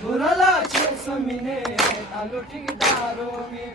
बुराला छे समीने तालु ठिकदारोंगे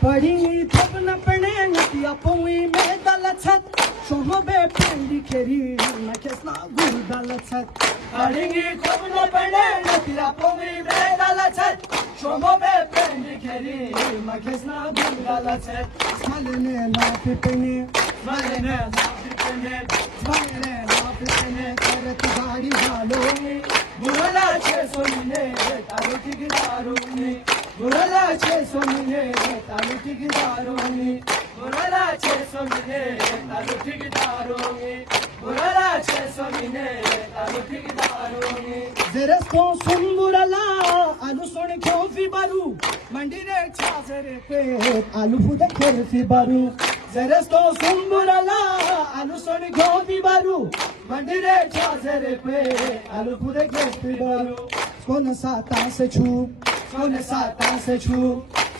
पड़ी थप न पड़े नतिया पुई में दल छत शोहो बे पेंडी खेरी न केसना गुल दल छत पड़ेंगी थप न पड़े नतिया पुई में दल छत शोहो बे पेंडी खेरी न केसना गुल दल छत स्मलने ना पिपने स्मलने ना पिपने स्मलने ना पिपने करत गाड़ी वालों बुराला छे समीने तालु ठिकदारोंगे बुराला छे समीने तालु ठिकदारोंगे बुराला छे समीने तालु ठिकदारोंगे बुराला छे समीने तालु ठिकदारोंगे जरस्तो सुंबुरला आलू सोने खोफी बारू मंडी रे छाजरे पे आलू फुदे खोफी बारू जरस्तो सुंबुरला आलू सोने खोफी बारू मंडी रे छाजरे पे आलू फुदे खोफी बारू कौन सा तासे छू कौन सा तासे छू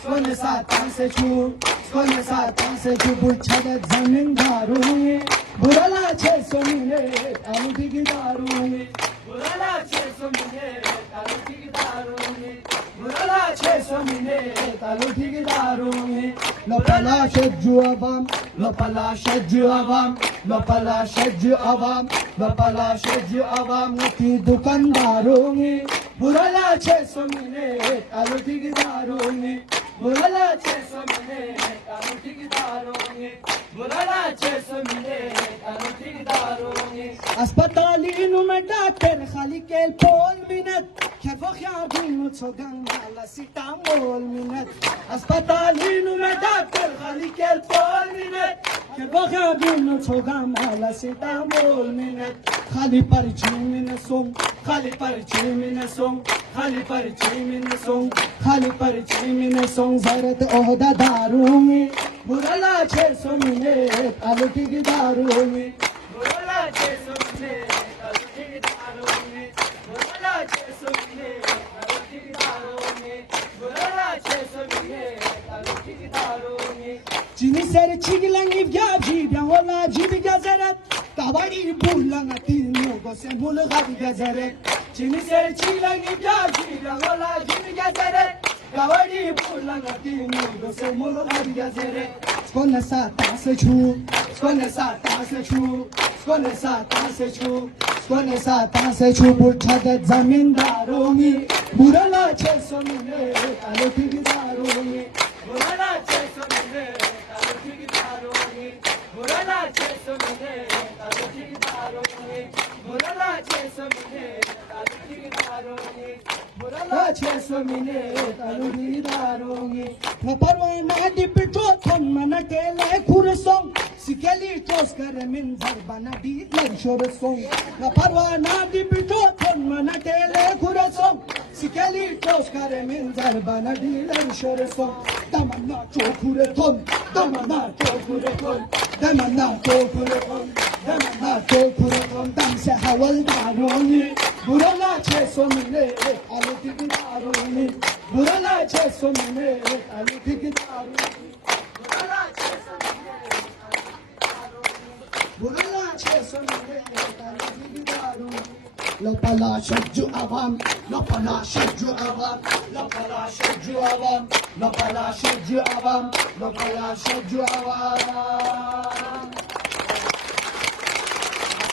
कौन सा तासे छू कौन सा तासे छू बुछद जमींदारों बुरला छे सोने आलू ठिकदारों बुराला छे समीने तालु ठिकदारोंगे बुराला छे समीने तालु ठिकदारोंगे लपला शज्जु अवाम लपला शज्जु अवाम लपला शज्जु अवाम लपला शज्जु अवाम नती दुकानदारों बुराला छे समीने तालु ठिकदारोंगे बुराला छे समीने तालु ठिकदारोंगे बुराला छे समीने तालु ठिकदारोंगे अस्पताली में डॉक्टर खाली के पोल मिनट खेफो ख्याबीन छोगन वाला सिटामोल मिनट अस्पताली में डॉक्टर खाली के पोल मिनट खेफो ख्याबीन छोगन वाला सिटामोल मिनट खाली पर्ची में सोम खाली पर्ची में सोंग खाली पर्ची में सोंग खाली पर्ची में सोम जरत ओहदा दारों बुराला छे समीने आलू ठिकदारों बुराला छे समीने तालु ठिकदारोंगे बुराला छे समीने तालु ठिकदारोंगे बुराला छे समीने तालु ठिकदारोंगे चीनी सर चिगलंगी व्याजी ब्याहोला जीब गजरत काबाड़ी बुलंगा तीनों को से मुलगाद गजरत चीनी से चिलंगी प्याजी रंगोला जिन गजरे कबड्डी बुलंगा तीनों को से मुलगाद गजरे कौन सा तासे छू कौन सा तासे छू कौन सा तासे छू कौन सा तासे छू बुछद जमींदारों बुरला छे सोने आलू ठिकदारों बुराला छे समीने तालु ठिकदारोंगे बुराला छे समीने तालु ठिकदारोंगे बुराला छे समीने तालु ठिकदारोंगे बुराला छे समीने तालु ठिकदारों न परवाना डिपिटो थन मन टेले खुरसों सिकेली टोस कर मिन जरबाना डी लंशोर सों न परवाना डिपिटो थन मन टेले खुरसों सिकेली टोस कर मिन जरबाना डी लंशोर सों तमन्ना चोखुरे थन तमन्ना चोखुरे थन तमन्ना चोखुरे थन तमन्ना चोखुरे थन तम से हवलदारों बुरला छे सोने आलू ठिकदारों बुरला छे सोने आलू ठिकदारों बुरला छे सोने आलू ठिकदारों लपला शज्जु अवाम लपला शज्जु अवाम लपला शज्जु अवाम लपला शज्जु अवाम लपला शज्जु अवाम